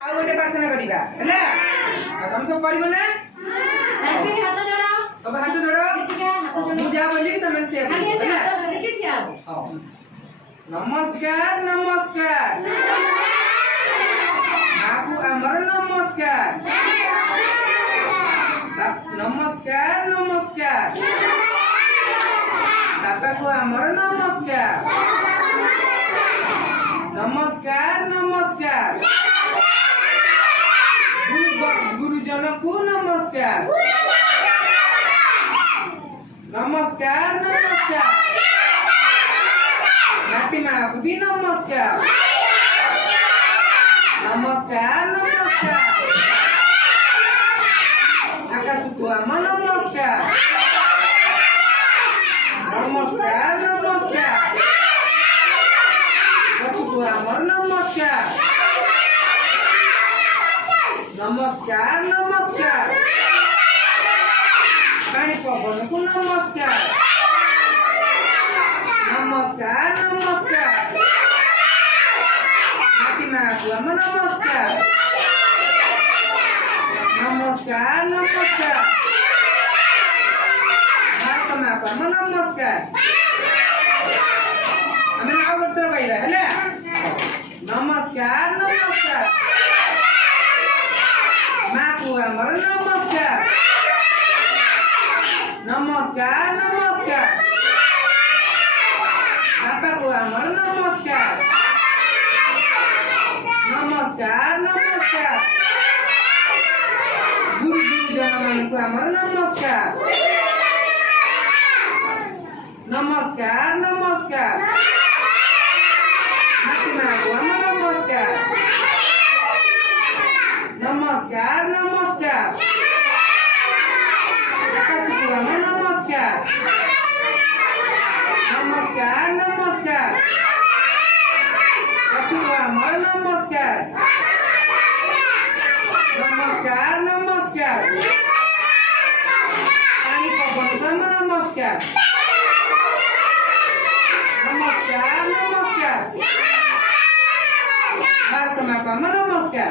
ଆଉ ଗୋଟେ ପ୍ରାର୍ଥନା କରିବା ହେଲା ତମେ ସବୁ କରିବ ନା ହାତ ଯୋଡ଼ ତମେ ହାତ ଯୋଡ଼ ମୁଁ ଯାହା ବୋଲିବି ତମେ ସେଇଆ କରିବ ହେଲା ନମସ୍କାର ନମସ୍କାର ମାକୁ ଆମର ନମସ୍କାର ନମସ୍କାର ନମସ୍କାର ବାପାକୁ ଆମର ନମସ୍କାର ନମସ୍କାର ନମସ୍କାର गुरुजनों नमस्कार नमस्कार नमस्कार नाती माँ को भी नमस्कार नमस्कार नमस्कार आकाश को आम नमस्कार नमस्कार नमस्कार बच्चों को आम नमस्कार नमस्कार नमस्कार पानी पवन को नमस्कार नमस्कार नमस्कार नाती माँ को हम नमस्कार नमस्कार नमस्कार भारत माँ को हम नमस्कार हमें नाव करते रहिए है नमस्कार नमस्कार माँ को हमारा नमस्कार नमस्कार नमस्कार पापा को हमारा नमस्कार नमस्कार नमस्कार गुरुजन को हमारा नमस्कार नमस्कार नमस्कार माती माँ को हमारा नमस्कार नमस्कार नमस्कार नमस्कार नमस्कार नमस्कार नमस्कार नमस्कार नमस्कार पानी पवन नमस्कार नमस्कार नमस्कार भारत माँ को नमस्कार